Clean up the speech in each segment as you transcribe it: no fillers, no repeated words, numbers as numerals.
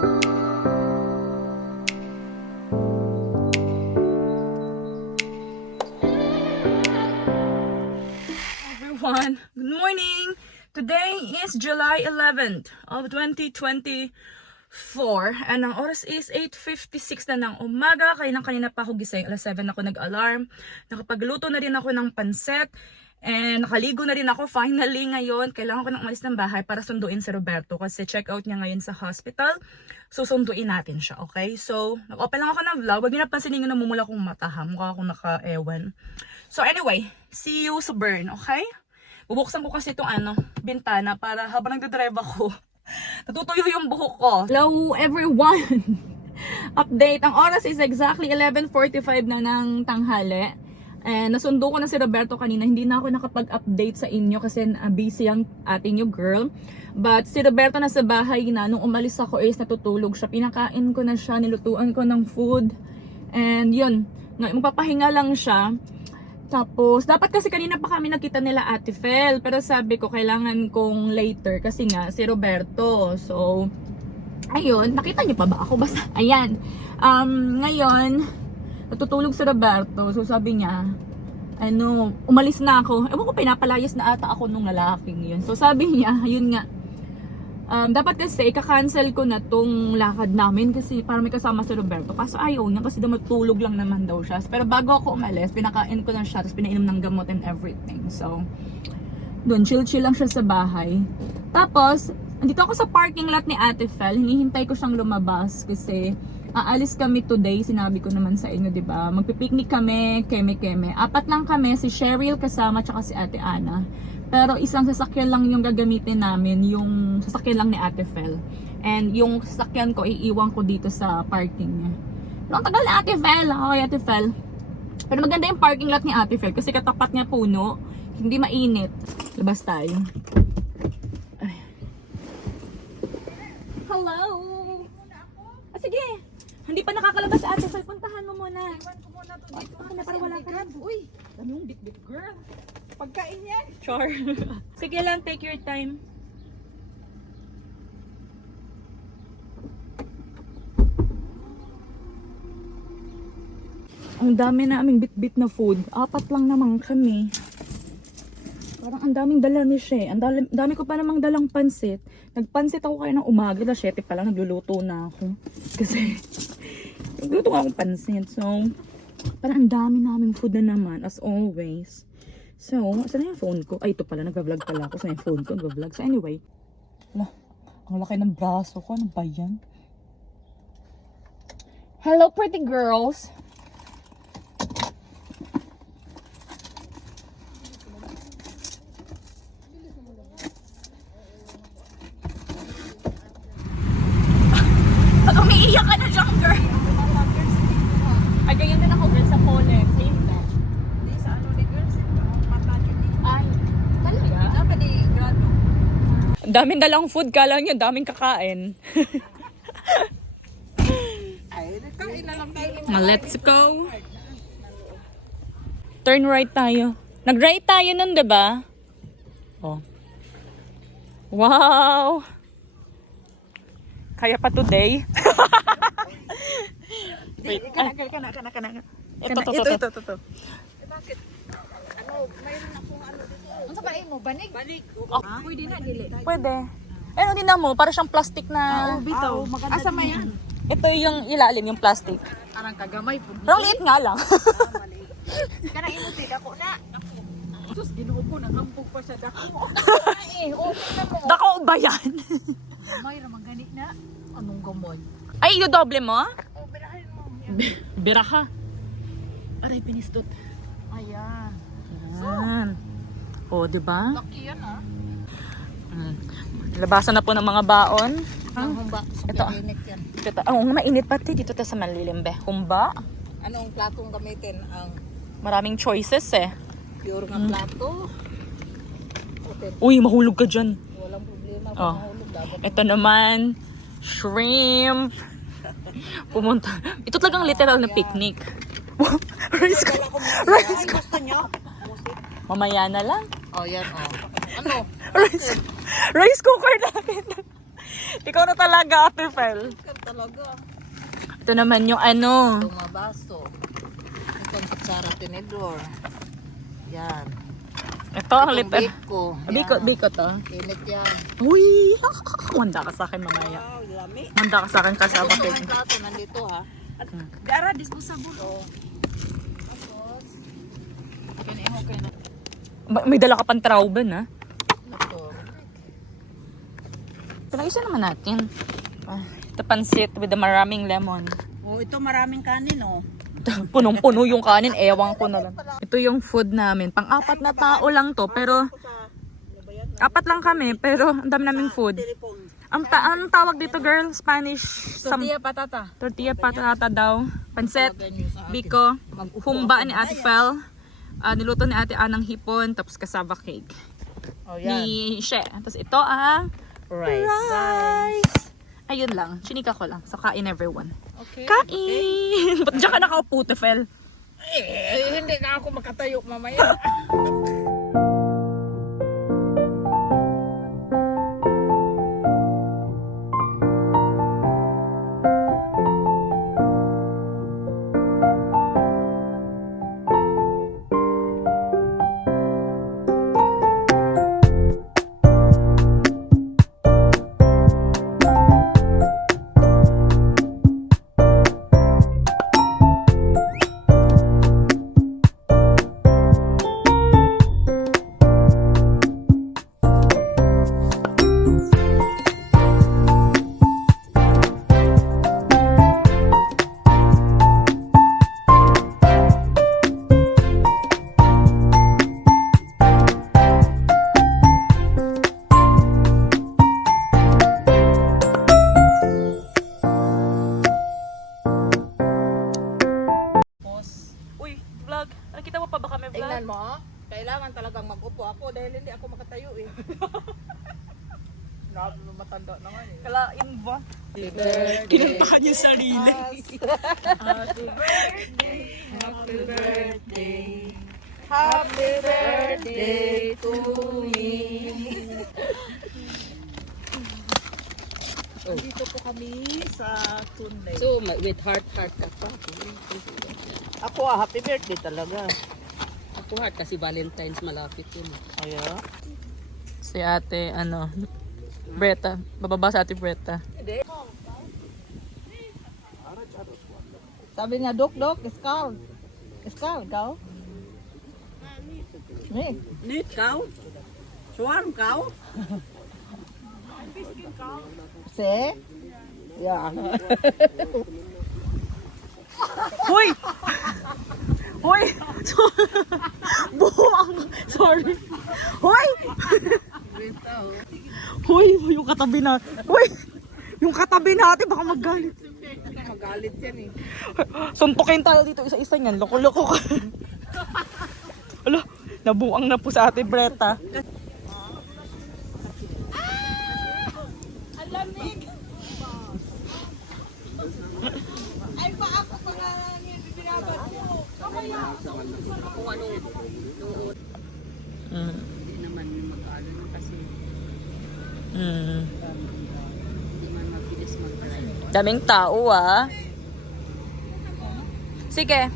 Everyone, good morning! Today is July 11th of 2024 and ang oras is 8:56 na ng umaga. Kanina pa ako gising, alas 7 ako nag-alarm. Nakapagluto na rin ako ng pansit and nakaligo na rin ako finally ngayon. Kailangan ko nang umalis ng bahay para sunduin si Roberto kasi check out niya ngayon sa hospital. Susunduin natin siya, okay? So, nag-open lang ako ng vlog. Huwag niyo napansinin yung namumula kong mata ha. Mukha akong naka-ewan. So anyway, see you sa burn, okay? Bubuksan ko kasi itong bintana para habang nagdadrive ako, natutuyo yung buhok ko. Hello everyone! Update, ang oras is exactly 11:45 na ng tanghali. And nasundo ko na si Roberto kanina, hindi na ako nakapag-update sa inyo kasi busy ang ating new girl. But si Roberto nasa bahay na, nung umalis ako is natutulog siya. Pinakain ko na siya, nilutuan ko ng food. And yun, magpapahinga lang siya. Tapos, dapat kasi kanina pa kami nakita nila Ate Fel. Pero sabi ko, kailangan kong later kasi nga si Roberto. So, ayun. Nakita niyo pa ba ako? Basta, ayan. Ngayon, natutulog si Roberto. So, sabi niya, umalis na ako. Ewan ko, pinapalayas na ata ako nung lalaking yun. So, sabi niya, ayun nga. Dapat kasi, ika-cancel ko na tong lakad namin kasi para may kasama si Roberto. Kaso ayaw niya kasi matulog lang naman daw siya. Pero bago ako umalis, pinakain ko na siya, tapos pinainom ng gamot and everything. So, doon, chill-chill lang siya sa bahay. Tapos, andito ako sa parking lot ni Ate Fel. Hinihintay ko siyang lumabas kasi aalis kami today. Sinabi ko naman sa inyo, diba? Magpipiknik kami, keme-keme. 4 lang kami, si Cheryl kasama, tsaka si Ate Ana. Pero isang sasakyan lang yung gagamitin namin, yung sasakyan lang ni Ate Fel. And yung sasakyan ko, iiwan ko dito sa parking niya. Pero ang tagal ni Ate Fel, okay Ate Fel. Pero maganda yung parking lot ni Ate Fel kasi katapat niya puno, hindi mainit. Labas tayo. Ay. Hello! Sige! Hindi pa nakakalabas si Ate Fel, puntahan mo muna. Iwan ko muna to dito. Para wala ka lang. Uy! Ano yung bit-bit girl? Pagkain yan. Sure. Sige lang, take your time. Ang dami na aming bit-bit na food. 4 lang naman kami. Parang ang daming dala ni She. Ang dami ko pa namang dalang pansit. Nagpansit ako kayo ng umaga. Alas 7 pa lang, nagluluto na ako. Kasi, nagluluto nga akong pansit. So, parang ang dami naming food na naman, as always. So, saan na yung phone ko? Ay, ito pala, nag-vlog pala ako. Saan yung phone ko? Nag-vlog. So, anyway. Ang laki ng braso ko. Ano ba yan? Hello, pretty girls! Pag umiiyak ka na dyan, girl! Ay, ganyan din ako, girl, sa pollen. Sa hindi. Hindi sa ano ni girls. Mata nyo dito. Ay, talaga? Dapat di grado. Ang daming dalang food, kala nyo, daming kakain. Ay, kain na lang tayo. Let's go. Turn right tayo. Nag-right tayo nun, diba? Oh. Wow! Kaya pa today. Wait. Kana. Ito. Bakit? Ano, mayroon akong ano dito. Ano sa bahay mo? Banig? Banig. Pwede na, dili. Pwede. Eh, hindi na mo, para siyang plastic na... Bitaw. Asa may yan? Ito yung ilalim, yung plastic. Parang kagamay po. Pero ang liit nga lang. Kana inuti dako na. Sus, ginuo ko, nangambog pa siya dako. Ay, okay na mo. Dako ba yan? May ramang gani na. Anong gamoy? Ay, yung doble mo? Oh, birahin mo. Biraha. Aray, pinistot. Ayan. Yan. O, diba? Laki yan ah. Labasan na po ng mga baon. Ang humba. Ito. Yan. Ito, mainit pati dito sa malilim be. Humba. Anong platong gamitin? Ang Maraming choices eh. pure nga plato. Okay. Uy, mahulog ka dyan. Walang problema. Oh. Mahulog dapat. Ito naman, shrimp. Pumunta. Ito talagang literal na picnic. Rice ko. Rice ko. Gusto nyo? Mamaya na lang. Oh, yan oh. Ano? Rice cooker namin. Ikaw na talaga, Ate Fel. Talaga. Ito naman yung ano. Itong mga baso. Itong kutsara tinidor. Yan. Ito ang Itong little. biko. Biko to. Init yan. Uy! Manda ka sa akin mamaya. Wow, lami. Manda ka sa akin kasama Ito cake. ang plato nandito ha. Dara, disposable. So, tapos, okay na. May dala ka pang trauben, ha? Ito. Pinag-isa naman natin. Ito pansit with the maraming lemon. Oh, ito maraming kanin oh. Punong-puno yung kanin, ewan ko na lang. Ito yung food namin. Pang-apat na tao lang to, pero apat lang kami, pero ang dami naming food. Ang tawag dito, girl, Spanish. Patata. Tortilla patata daw. Pansit, biko, humba ni Ate Fel. Niluto ni Ate Anang hipon, tapos cassava cake. Oh, yan. Ni She. Tapos ito ang rice. Ayun lang, chinika ko lang. So, kain everyone. Okay. Kain! Ba't dyan ka nakaupo, Te Fel? Hindi na ako makatayo mamaya. Uy, vlog. Nakita mo pa ba kami vlog? Tingnan mo, kailangan talagang mag-upo ako dahil hindi ako makatayo eh. Matanda naman eh. Kalain ba? Happy birthday. Kinantahan yung sarili. Happy birthday. Happy birthday. Happy birthday to me. Dito po kami sa Tunday. So, with heart ka pa. Ako happy birthday talaga. Ako heart kasi Valentine's malapit yun. Kaya? Si ate, Bretta. Bababa sa ate Bretta. Sabi niya, Dok, iskal. Iskal, ikaw? Nit, kau? Suwan, kau? Se? Yeah. Hoy! Hoy! Buwang! Sorry. Hoy! Hoy! Yung katabi na. Hoy! Yung katabi natin baka magalit. Magalit yan eh. Suntukin tayo dito isa-isa niyan. Loko-loko ka. Ala, nabuang na po sa ate Bretta. Ay, pa ako pag binabad mo. Kung ano, noon. Hindi naman mag-ano na kasi hindi man mabilis mag-drive. Daming tao Sige.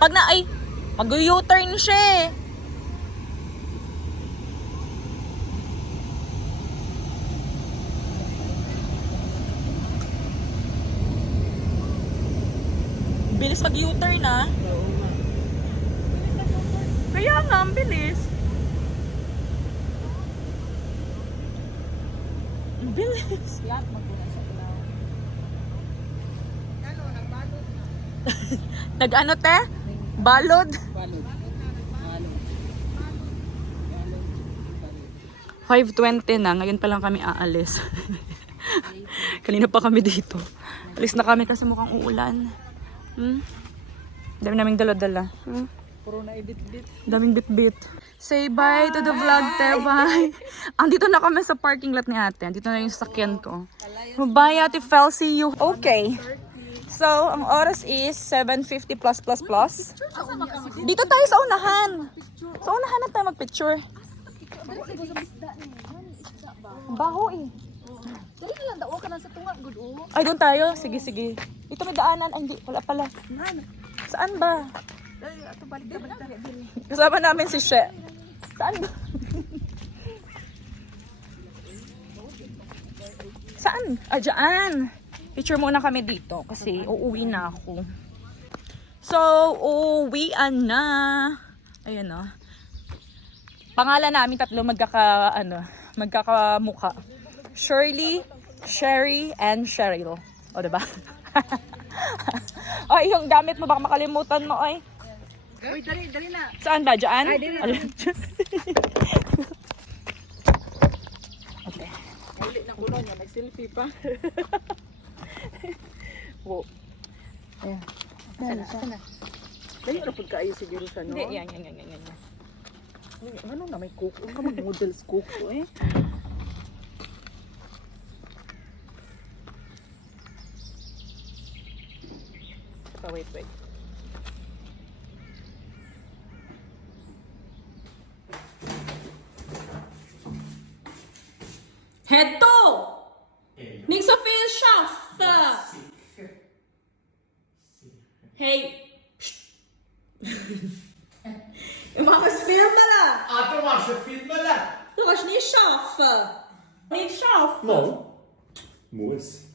Pag mag-U-turn siya eh. Bilis mag-U-turn Kaya nga, ang bilis. Ang bilis. Nag-ano te? Balod? Balod. 5:20 na, ngayon pa lang kami aalis. Kanina pa kami dito. Alis na kami kasi mukhang uulan. Dami naming dala-dala. Puro na ibit-bit. Daming bit-bit. Say bye to the vlog, te. Bye. Andito na kami sa parking lot ni ate. Andito na yung sakyan ko. Bye, Ate Fel. See you. Okay. So, ang oras is 7:50 plus. Dito tayo sa unahan. Sa unahan na tayo magpicture. Baho eh. Dali na lang, dawa ka na sa tunga, good o. Ay, doon tayo. Sige, sige. Ito may daanan. Ay, hindi. Wala pala. Saan ba? Dali, ato balik ka, balik ka. Kasama namin si She. Saan ba? Saan? Ah, dyan. Picture muna kami dito kasi uuwi na ako. So, uuwian na. Ayan o. Pangalan namin tatlo magkakamukha. Shirley, Sherry, and Cheryl. O, diba? Ay, yung gamit mo baka makalimutan mo, ay. Uy, dali na. Saan ba? Diyan? Ay, dili na. Okay. Ulit na kuno niya, mag-selfie pa. Wow. Ayan. Sana. Dali na pagka kayo siguro sa no? Hindi, yan. Ano na may cook? Ano ka mag-models cook eh? Wait. Heto! Nicht so viel schaffen! Hey! Du machst filmen da! Ah, du machst einen Film da? Du kannst nicht schaffen! Nicht schaffen! No. Muss.